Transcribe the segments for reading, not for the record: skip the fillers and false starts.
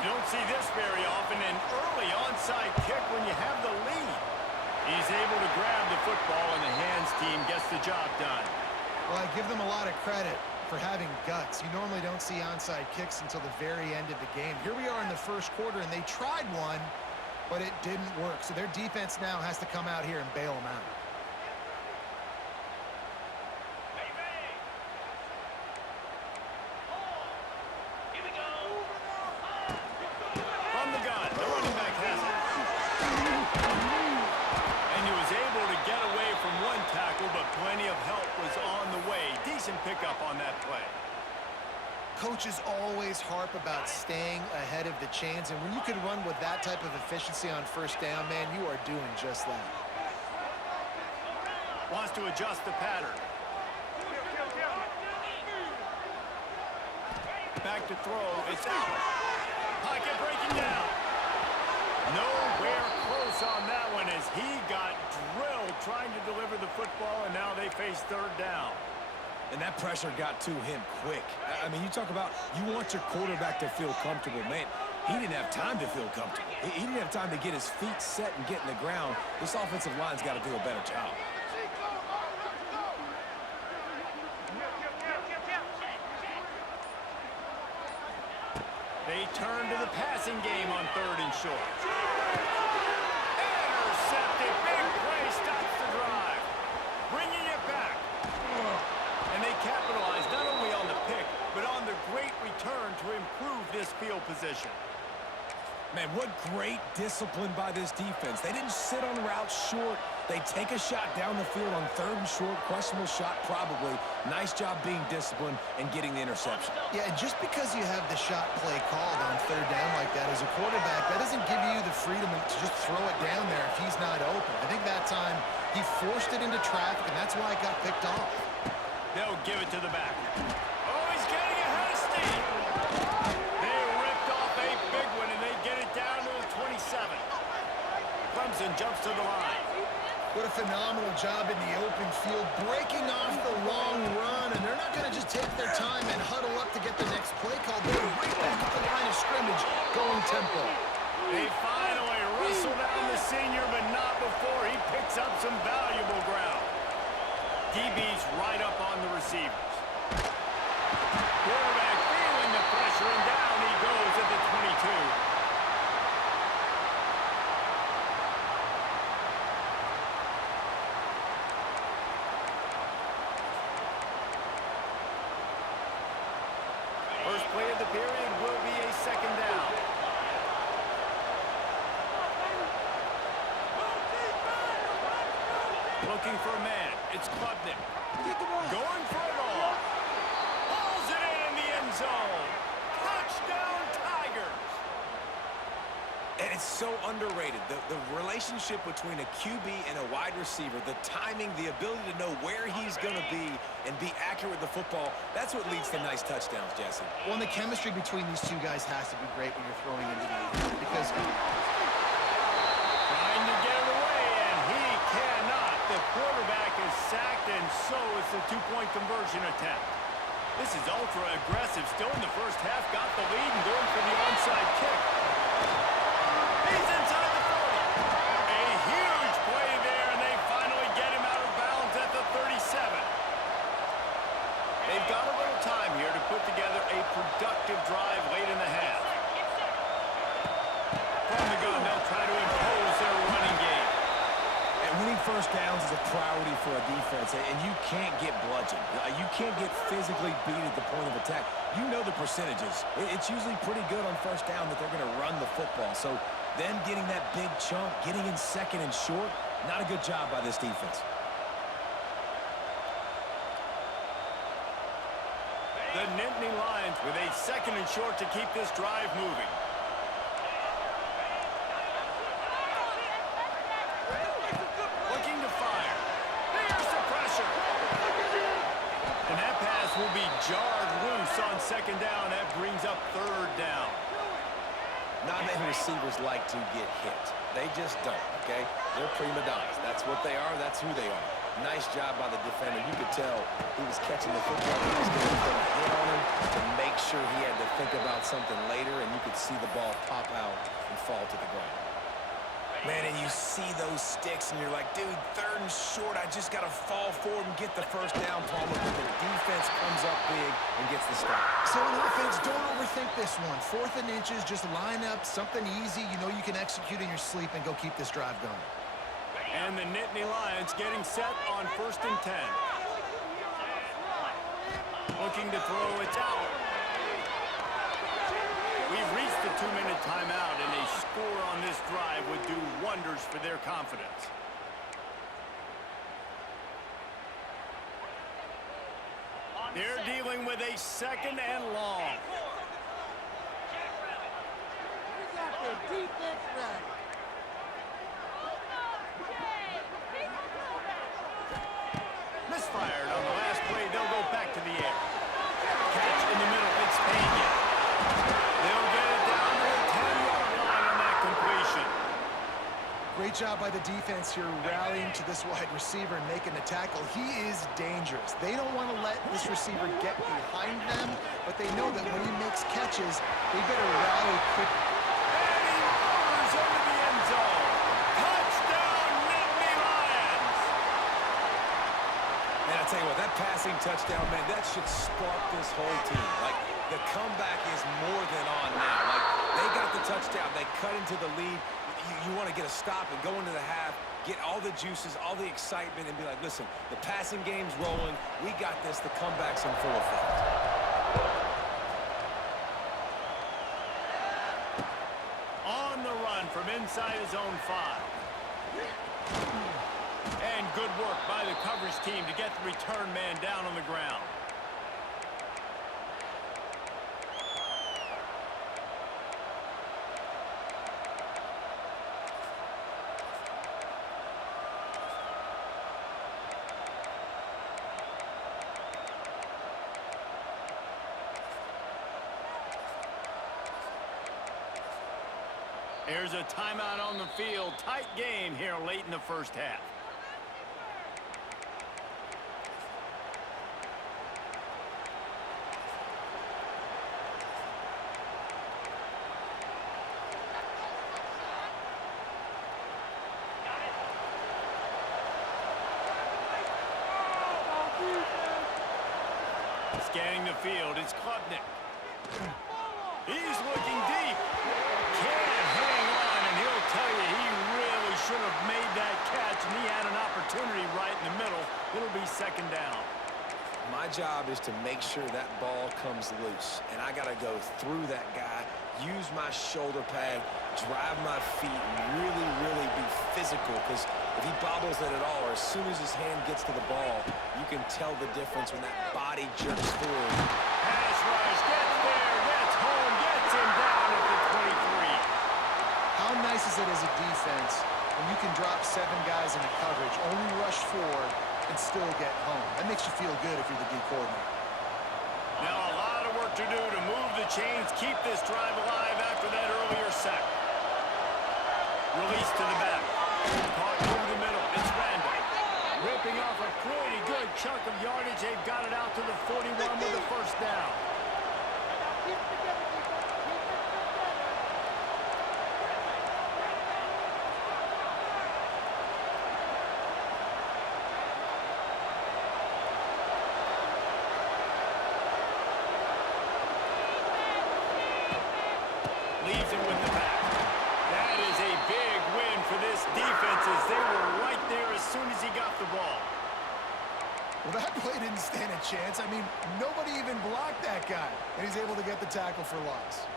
You don't see this very often, an early onside kick when you have the lead. He's able to grab the football, and the hands team gets the job done. Well, I give them a lot of credit for having guts. You normally don't see onside kicks until the very end of the game. Here we are in the first quarter, and they tried one, but it didn't work. So their defense now has to come out here and bail them out. From the gun, the running back has it. And he was able to get away from one tackle, but plenty of help was on the way. Decent pickup on that play. Coaches always harp about staying ahead of the chains, and when you can run with that type of efficiency on first down, man, you are doing just that. Wants to adjust the pattern. Back to throw. It's out. Pocket breaking down. Nowhere close on that one as he got drilled trying to deliver the football, and now they face third down. And that pressure got to him quick. I mean, you talk about you want your quarterback to feel comfortable. Man, he didn't have time to feel comfortable. He didn't have time to get his feet set and get in the ground. This offensive line's got to do a better job. They turn to the passing game on third and short. Intercepted. Big play stops the drive. Bringing it back. And they capitalize not only on the pick, but on the great return to improve this field position. Man, what great discipline by this defense. They didn't sit on routes short. They take a shot down the field on third and short. Questionable shot probably. Nice job being disciplined and getting the interception. Yeah, and just because you have the shot play called on third down like that as a quarterback, that doesn't give you the freedom to just throw it down there if he's not open. I think that time he forced it into traffic, and that's why it got picked off. They'll give it to the back. Oh, he's getting ahead of steam. They ripped off a big one, and they get it down to the 27. Clemson jumps to the line. What a phenomenal job in the open field, breaking off the long run, and they're not going to just take their time and huddle up to get the next play call. They're right back at the line of scrimmage, going tempo. They finally wrestle down the senior, but not before he picks up some valuable ground. DB's right up on the receivers. Quarterback feeling the pressure, and down he goes at the 22. First play of the period will be a second down. Looking for a man. It's Klubnik. Going for it all. Pulls it in the end zone. Touchdown, Tigers. And it's so underrated. The relationship between a QB and a wide receiver, the timing, the ability to know where he's going to be and be accurate with the football, that's what leads to nice touchdowns, Jesse. Well, and the chemistry between these two guys has to be great when you're throwing into the air, because trying to get it away, and he cannot. The quarterback is sacked, and so is the two-point conversion attempt. This is ultra-aggressive. Still in the first half, got the lead and going for the onside kick. He's inside the 40. A huge play there, and they finally get him out of bounds at the 37. They've got a little time here to put together a productive drive late in the half. From the gun, they'll try to impose their running game. And winning first downs is a priority for a defense, and you can't get bludgeoned. You can't get physically beat at the point of attack. You know the percentages. It's usually pretty good on first down that they're going to run the football. So then getting that big chunk, getting in second and short, not a good job by this defense. The Nittany Lions with a second and short to keep this drive moving. Looking to fire. There's the pressure. And that pass will be jarred loose on second down. That brings up third down. Not many receivers like to get hit. They just don't, okay? They're prima donnas. That's what they are. That's who they are. Nice job by the defender. You could tell he was catching the football. He was going to put a hit on him to make sure he had to think about something later, and you could see the ball pop out and fall to the ground. Man, and you see those sticks, and you're like, dude, 3rd and short. I just got to fall forward and get the first down, Palmer. But the defense comes up big and gets the stop. So in offense, don't overthink this one. 4th and inches, just line up something easy. You know you can execute in your sleep and go keep this drive going. And the Nittany Lions getting set on 1st and 10. Looking to throw, it's out. We've reached the 2-minute timeout, and a score on this drive would do wonders for their confidence. They're dealing with a 2nd and long. Misfired on the last play. They'll go back to the air. Catch in the middle. It's Pena. They'll get it down to the 10-yard line on that completion. Great job by the defense here rallying to this wide receiver and making the tackle. He is dangerous. They don't want to let this receiver get behind them, but they know that when he makes catches, they better rally quickly. And he roars into the end zone. Touchdown, Nittany Lions. Man, I tell you what, that passing touchdown, man, that should spark this whole team. Like, the comeback is more than on now. Like, they got the touchdown. They cut into the lead. You want to get a stop and go into the half, get all the juices, all the excitement, and be like, listen, the passing game's rolling. We got this. The comeback's in full effect. On the run from inside his own 5. And good work by the coverage team to get the return man down on the ground. Here's a timeout on the field. Tight game here late in the first half. Scanning the field, it's Klubnik. He's looking deep. Can't hang on, and he'll tell you he really should have made that catch, and he had an opportunity right in the middle. It'll be 2nd down. My job is to make sure that ball comes loose, and I got to go through that guy, use my shoulder pad, drive my feet, and really, really be physical, because if he bobbles it at all, or as soon as his hand gets to the ball, you can tell the difference when that body jerks forward. Pass rush, gets there, gets home, gets him down at the 23. How nice is it as a defense when you can drop 7 guys in a coverage, only rush 4, and still get home? That makes you feel good if you're the D coordinator. Now a lot of work to do to move the chains, keep this drive alive after that earlier sack. Release to the back. Caught over the middle. It's Randall. Ripping off a pretty good chunk of yardage. They've got it out to the 41 with the 1st down. Leaves him with the back. That is a big win for this defense as they were right there as soon as he got the ball. Well, that play didn't stand a chance. I mean, nobody even blocked that guy, and he's able to get the tackle for loss.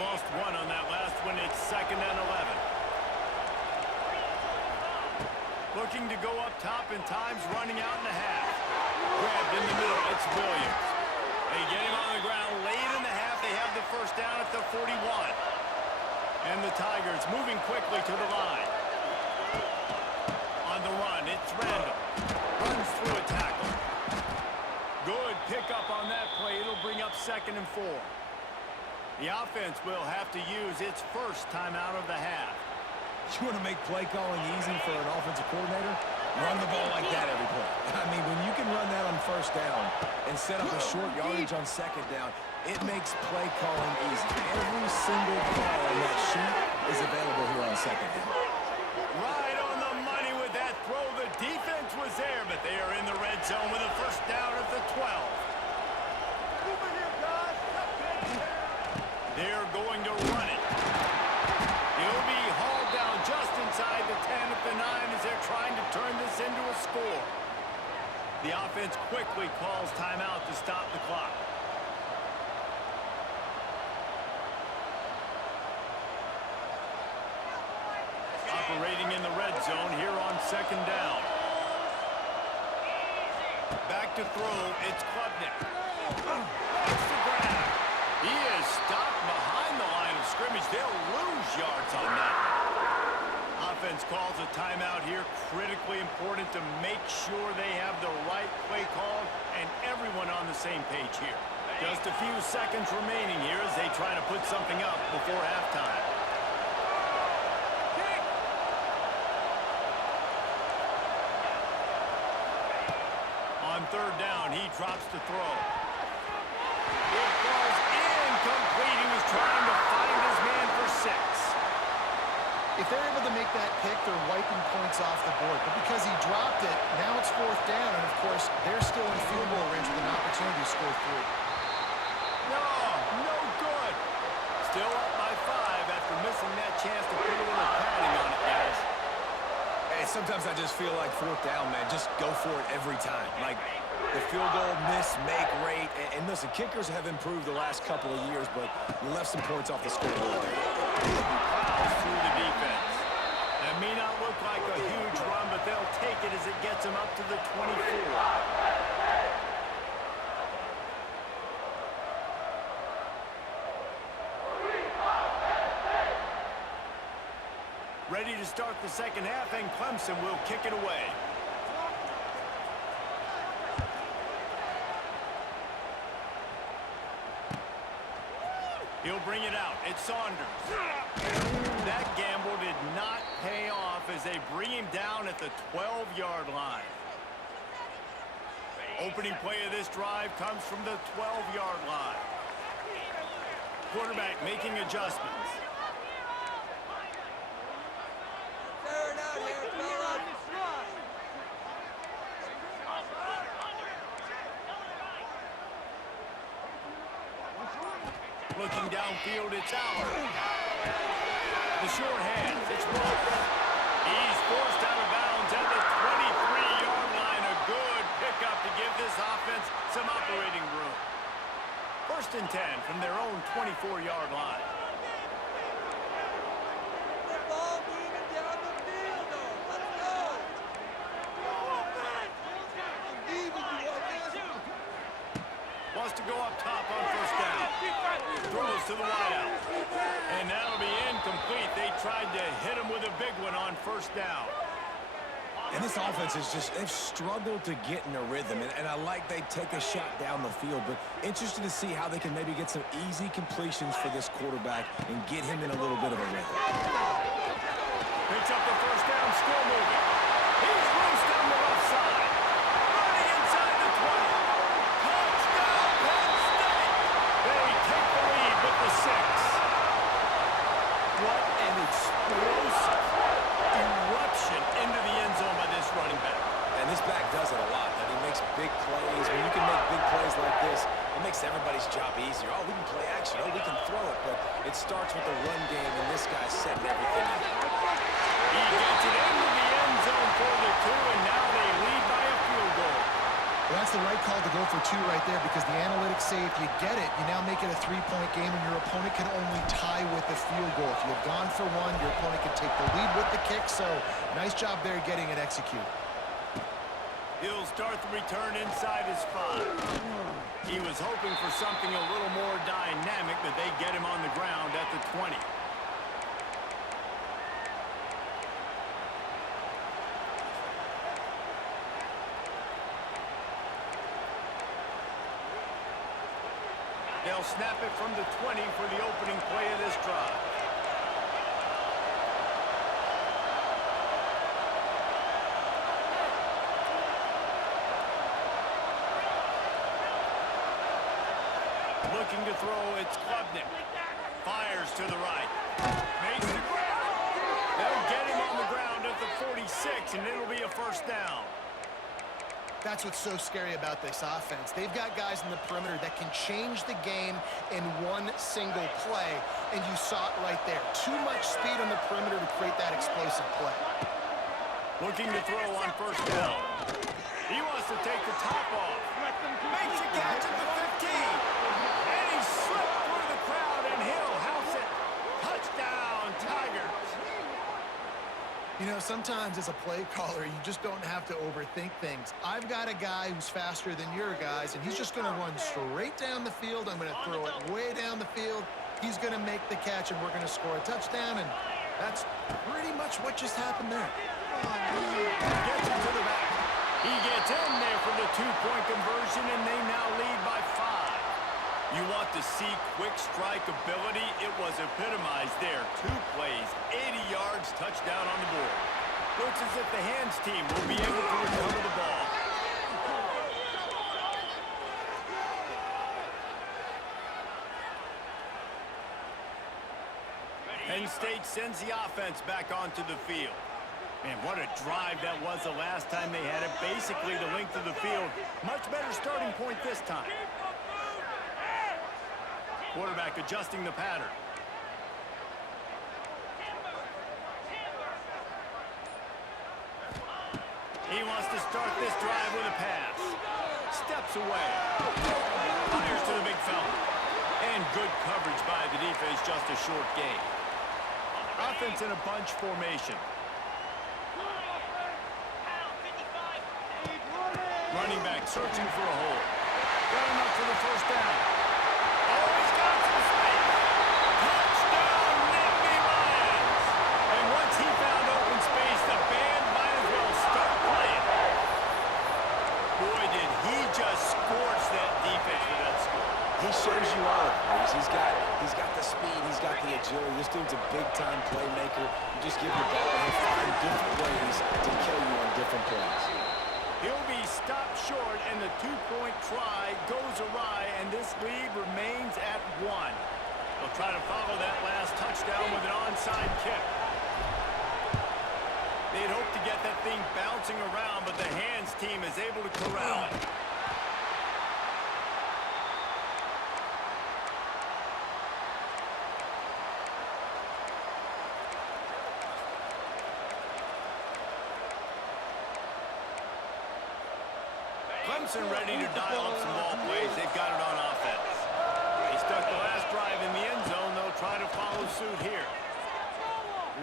Lost 1 on that last one. It's 2nd and 11. Looking to go up top in times, running out in the half. Grabbed in the middle. It's Williams. They get him on the ground late in the half. They have the 1st down at the 41. And the Tigers moving quickly to the line. On the run, it's Randall. Runs through a tackle. Good pickup on that play. It'll bring up 2nd and 4. The offense will have to use its 1st timeout of the half. You want to make play calling easy for an offensive coordinator? Run the ball like that every play. I mean, when you can run that on first down and set up a short yardage on second down, it makes play calling easy. Every single call on that sheet is available here on second down. Right on the money with that throw. The defense was there, but they are in the red zone with a first down at the 12. They're going to run it. He'll be hauled down just inside the 10 at the 9 as they're trying to turn this into a score. The offense quickly calls timeout to stop the clock. Operating in the red zone here on second down. Back to throw, it's Klubnik. It's the grab. He is stopped behind the line of scrimmage. They'll lose yards on that. Offense calls a timeout here. Critically important to make sure they have the right play call and everyone on the same page here. Just a few seconds remaining here as they try to put something up before halftime. On third down, he drops to throw. It falls incomplete. He was trying to find his man for 6. If they're able to make that pick, they're wiping points off the board. But because he dropped it, now it's fourth down. And, of course, they're still in field goal range with an opportunity to score 3. No good. Still up by 5 after missing that chance to put a little padding on it, guys. Hey, sometimes I just feel like fourth down, man. Just go for it every time. Like the field goal miss, make rate. And listen, kickers have improved the last couple of years, but you left some points off the scoreboard there. Fouls through the defense. That may not look like a huge run, but they'll take it as it gets them up to the 24. Ready to start the second half, and Clemson will kick it away. He'll bring it out. It's Saunders. That gamble did not pay off as they bring him down at the 12-yard line. Opening play of this drive comes from the 12-yard line. Quarterback making adjustments. Looking downfield, it's Allen. The short hands, it's Ross. He's forced out of bounds at the 23-yard line. A good pickup to give this offense some operating room. First and 10 from their own 24-yard line. Wants to go up top on first down. Throws to the wideout. And that'll be incomplete. They tried to hit him with a big one on first down. And this offense is just, they've struggled to get in a rhythm. And I like they take a shot down the field, but interested to see how they can maybe get some easy completions for this quarterback and get him in a little bit of a rhythm. Picks up the first down, still moving. He's loose down the left side. Running inside the 20. Touchdown, Penn State. They take the lead with the 6. What an explosive eruption into the end zone by this running back. And this back does it a lot. I mean, he makes big plays. When you can make big plays like this, it makes everybody's job easier. Oh, we can play action. Oh, we can throw it. But it starts with the run game, and this guy's setting everything up. He gets it into the end zone for the 2, and now they lead by a field goal. Well, that's the right call to go for 2 right there because the analytics say if you get it, you now make it a 3-point game, and your opponent can only tie with the field goal. If you had gone for 1, your opponent can take the lead with the kick. So nice job there getting it executed. He'll start the return inside his 5. He was hoping for something a little more dynamic, but they get him on the ground at the 20. They'll snap it from the 20 for the opening play of this drive. Looking to throw, it's Klubnik. Fires to the right. Makes the grab. They'll get him on the ground at the 46, and it'll be a first down. That's what's so scary about this offense. They've got guys in the perimeter that can change the game in one single play, and you saw it right there. Too much speed on the perimeter to create that explosive play. Looking to throw on first down. He wants to take the top off. Makes a catch at the 15. And he slipped through the crowd, and he'll house it. Touchdown, Tigers. You know, sometimes as a play caller, you just don't have to overthink things. I've got a guy who's faster than your guys, and he's just going to run straight down the field. I'm going to throw it way down the field. He's going to make the catch, and we're going to score a touchdown, and that's pretty much what just happened there. Gets it to the back. He gets in there for the two-point conversion, and they now lead by 5. You want to see quick strike ability? It was epitomized there. 2 plays, 80 yards, touchdown on the board. Looks as if the hands team will be able to recover the ball. Penn State sends the offense back onto the field. Man, what a drive that was the last time they had it. Basically the length of the field. Much better starting point this time. Quarterback adjusting the pattern. He wants to start this drive with a pass. Steps away. Fires to the big fella. And good coverage by the defense, just a short gain. Offense in a bunch formation. Running back searching for a hole. Got enough for the first down. Oh, he's got some space. Touchdown, Nittany Lions. And once he found open space, the band might as well start playing. Boy, did he just scorch that defense with that score. He shows you all of it. He's got the speed. He's got the agility. This dude's a big-time playmaker. You just give him the ball, and he'll find different ways to kill you on different plays. He'll be stopped short, and the two-point try goes awry, and this lead remains at 1. They'll try to follow that last touchdown with an onside kick. They'd hope to get that thing bouncing around, but the hands team is able to corral it. Clemson ready to dial up some ball plays. They've got it on offense. They stuck the last drive in the end zone. They'll try to follow suit here.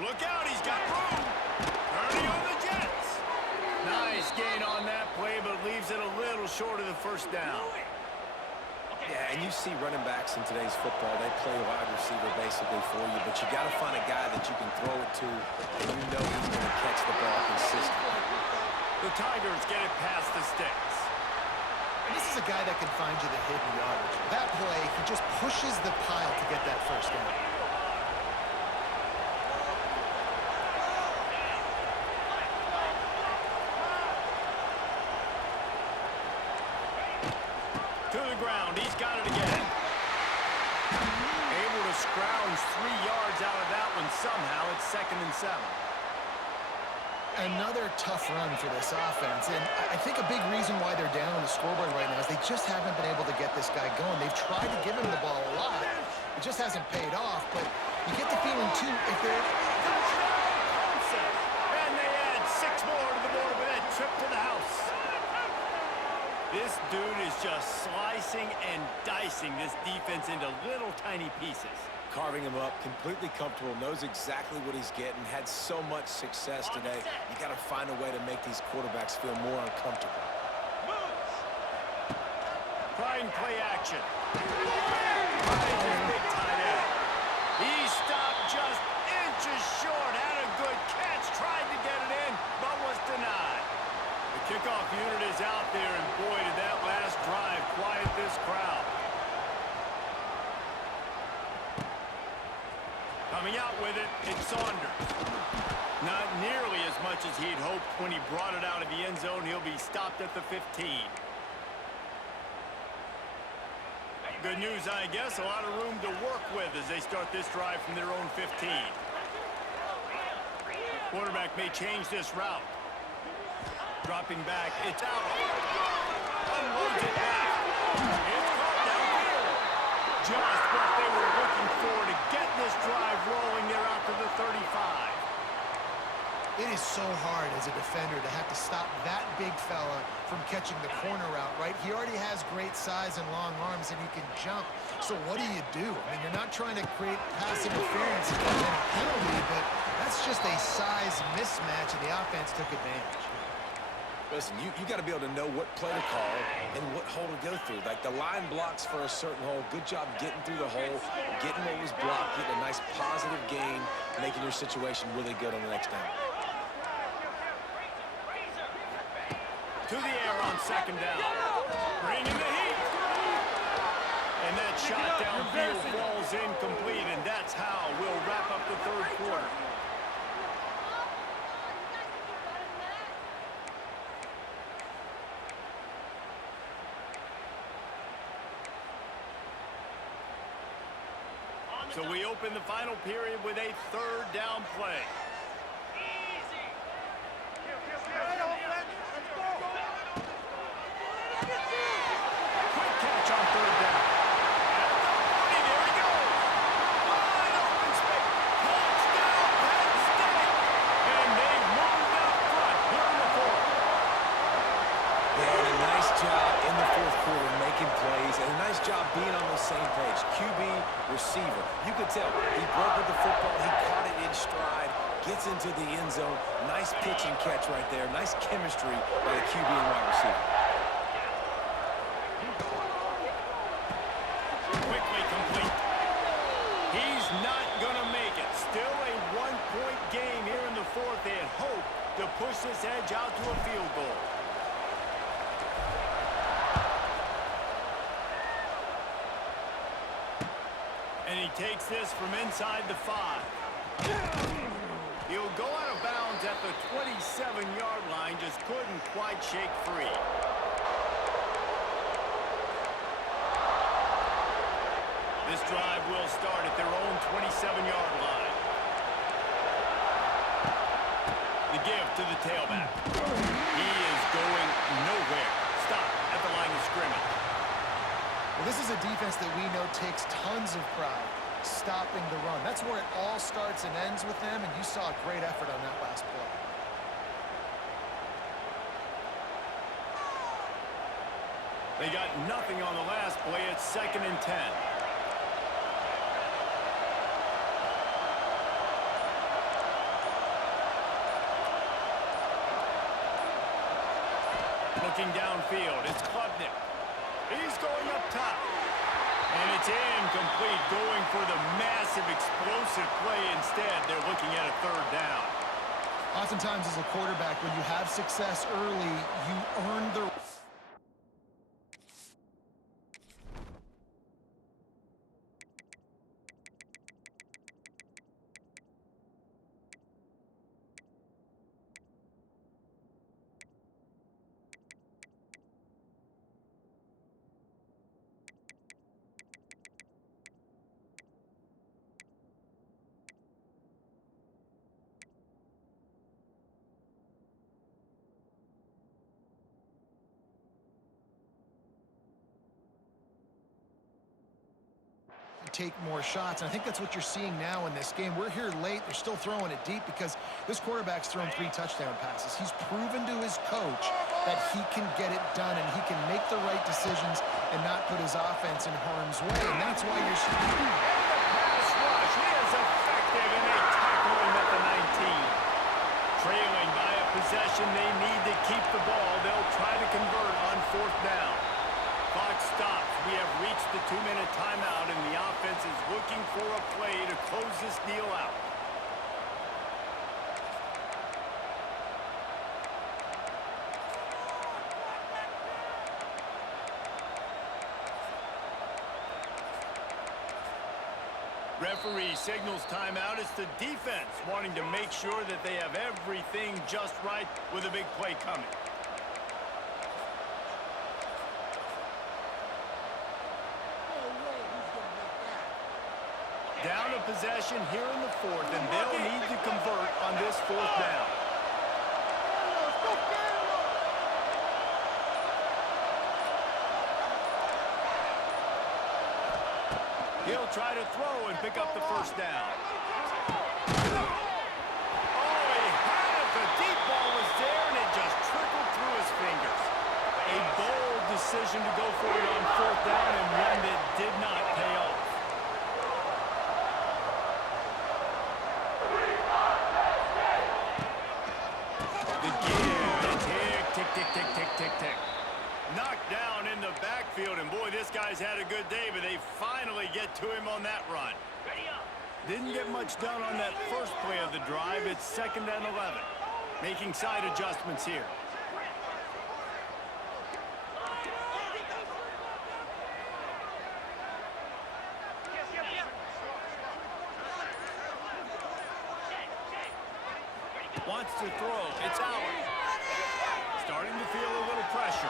Look out, he's got room. Turning on the Jets. Nice gain on that play, but leaves it a little short of the first down. Yeah, and you see running backs in today's football, they play wide receiver basically for you, but you got to find a guy that you can throw it to, and you know he's going to catch the ball consistently. The Tigers get it past the sticks. And this is a guy that can find you the hidden yardage. That play, he just pushes the pile to get that first down. To the ground, he's got it again. Able to scrounge 3 yards out of that one somehow. It's 2nd and 7. Another tough run for this offense, and I think a big reason why they're down on the scoreboard right now is they just haven't been able to get this guy going. They've tried to give him the ball a lot. It just hasn't paid off, but you get the feeling, too, if they're... And they add 6 more to the board with that trip to the house. This dude is just slicing and dicing this defense into little tiny pieces. Carving him up, completely comfortable, knows exactly what he's getting, had so much success today. You got to find a way to make these quarterbacks feel more uncomfortable. Trying play action. Finds his big tight end. He stopped just inches short, had a good catch, tried to get it in, but was denied. The kickoff unit is out there, and boy, did that last drive quiet this crowd. Coming out with it, it's Saunders. Not nearly as much as he'd hoped when he brought it out of the end zone. He'll be stopped at the 15. Good news, I guess. A lot of room to work with as they start this drive from their own 15. Quarterback may change this route. Dropping back, it's out. Unloads it back. It's caught downfield. Just what they were looking for to get this drive rolling there out to the 35. It is so hard as a defender to have to stop that big fella from catching the corner route, right? He already has great size and long arms, and he can jump. So what do? I mean, you're not trying to create pass interference and a penalty, but that's just a size mismatch, and the offense took advantage. Listen, you got to be able to know what play to call and what hole to go through. Like the line blocks for a certain hole. Good job getting through the hole, getting what was blocked, getting a nice positive gain, making your situation really good on the next down. To the air on second down. Bringing the heat. And that shot downfield falls incomplete, and that's how we'll wrap up the third quarter. So we open the final period with a third down play. Quick catch on third down. At the 40, there he goes. Wide open space. Touchdown, Penn State. And they've moved up front here in the fourth. They had a nice job in the fourth quarter making plays, and a nice job being on the same page. QB, receiver. You could tell he broke with the football. He caught it in stride, gets into the end zone. Nice pitch and catch right there. Nice chemistry by the QB and wide receiver. Quickly complete. He's not going to make it. Still a one-point game here in the fourth. They hope to push this edge out to a field goal. And he takes this from inside the 5. He'll go out of bounds at the 27-yard line. Just couldn't quite shake free. This drive will start at their own 27-yard line. The give to the tailback. He is going nowhere. Stop at the line of scrimmage. Well, this is a defense that we know takes tons of pride stopping the run. That's where it all starts and ends with them, and you saw a great effort on that last play. They got nothing on the last play. It's 2nd and 10. Looking downfield, it's Klubnik. He's going up top. And it's incomplete, going for the massive explosive play instead. They're looking at a third down. Oftentimes as a quarterback, when you have success early, you earn the... take more shots, and I think that's what you're seeing now in this game. We're here late. They're still throwing it deep because this quarterback's thrown 3 touchdown passes. He's proven to his coach that he can get it done and he can make the right decisions and not put his offense in harm's way, and that's why you're... And the pass rush is effective, and they tackle him at the 19. Trailing by a possession, they need to keep the ball. They'll try to convert on 4th down. Clock stops. We have reached the 2-minute timeout, and the offense is looking for a play to close this deal out. Referee signals timeout. It's the defense wanting to make sure that they have everything just right with a big play coming. down a possession here in the fourth, and they'll need to convert on this fourth down. He'll try to throw and pick up the first down. Oh, he had it. The deep ball was there, and it just trickled through his fingers. A bold decision to go for it on fourth down, and one that did not pay off. The give, the tick, tick, tick, tick, tick, tick. Knocked down in the backfield, and boy, this guy's had a good day, but they finally get to him on that run. Didn't get much done on that first play of the drive. It's 2nd and 11. Making side adjustments here. Wants to throw. It's out. Starting to feel a little pressure.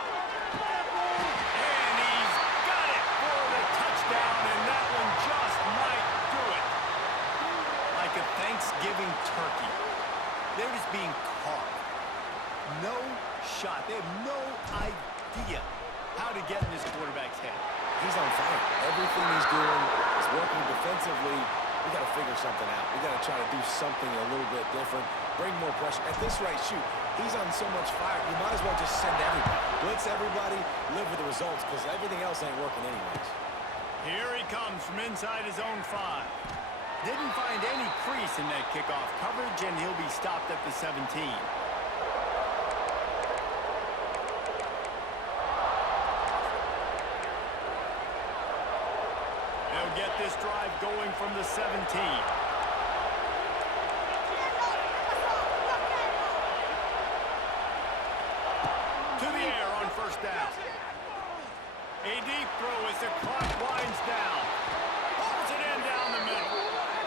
And he's got it for the touchdown, and that one just might do it. Like a Thanksgiving turkey. They're just being caught. No shot. They have no idea how to get in this quarterback's head. He's on fire. Everything he's doing is working defensively. We got to figure something out. We got to try to do something a little bit different. Bring more pressure. At this rate, shoot, he's on so much fire. You might as well just send everybody. Blitz everybody, live with the results, because everything else ain't working anyways. Here he comes from inside his own 5. Didn't find any crease in that kickoff coverage, and he'll be stopped at the 17. They'll get this drive going from the 17. To the air on first down. A deep throw as the clock winds down. Pulls it in down the middle.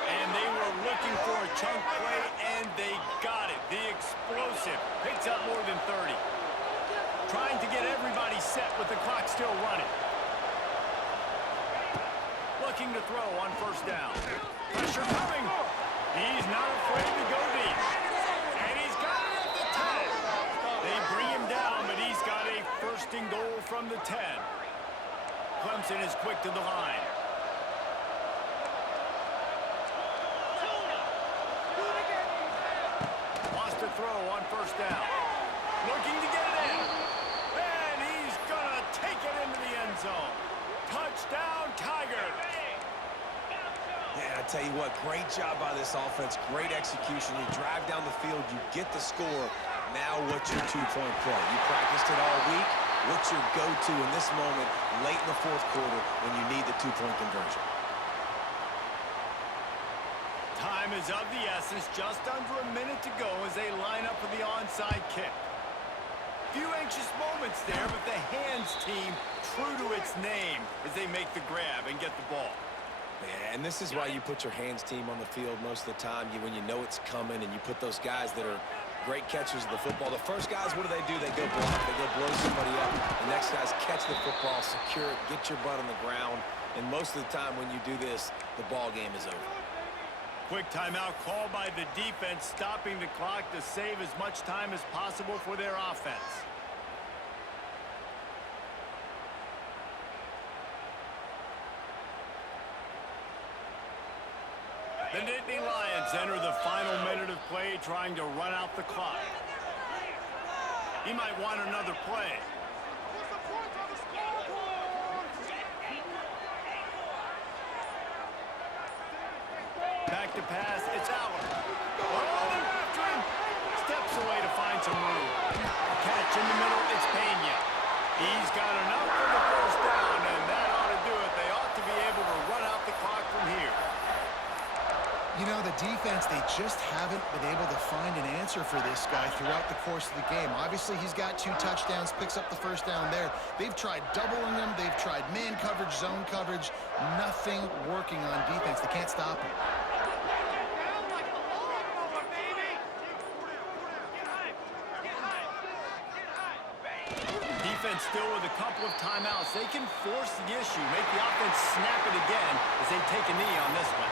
And they were looking for a chunk play, and they got it. The explosive picks up more than 30. Trying to get everybody set with the clock still running. Looking to throw on first down. Pressure coming. He's not afraid to go deep. And he's got it at the 10. They bring him down, but he's got a 1st and goal from the 10. Clemson is quick to the line. Wants to throw on first down. Looking to get it in. And he's going to take it into the end zone. Touchdown, Tigers. Yeah, I tell you what, great job by this offense, great execution. You drive down the field, you get the score. Now what's your 2-point play? You practiced it all week. What's your go-to in this moment late in the fourth quarter when you need the 2-point conversion? Time is of the essence. Just under a minute to go as they line up for the onside kick. Few anxious moments there, but the hands team true to its name as they make the grab and get the ball. Yeah, and this is why you put your hands team on the field most of the time. When you know it's coming, and you put those guys that are great catchers of the football. The first guys, what do? They go block. They go blow somebody up. The next guys catch the football, secure it, get your butt on the ground. And most of the time when you do this, the ball game is over. Quick timeout called by the defense, stopping the clock to save as much time as possible for their offense. The Nittany Lions enter the final minute of play, trying to run out the clock. He might want another play. Back to pass, it's Allen. Oh, they're after him. Steps away to find some room. Catch in the middle, it's Pena. He's got enough for the first down, and that ought to do it. They ought to be able to run out the clock from here. You know, the defense, they just haven't been able to find an answer for this guy throughout the course of the game. Obviously, he's got 2 touchdowns, picks up the first down there. They've tried doubling him. They've tried man coverage, zone coverage. Nothing working on defense. They can't stop him. Defense still with a couple of timeouts. They can force the issue, make the offense snap it again as they take a knee on this one.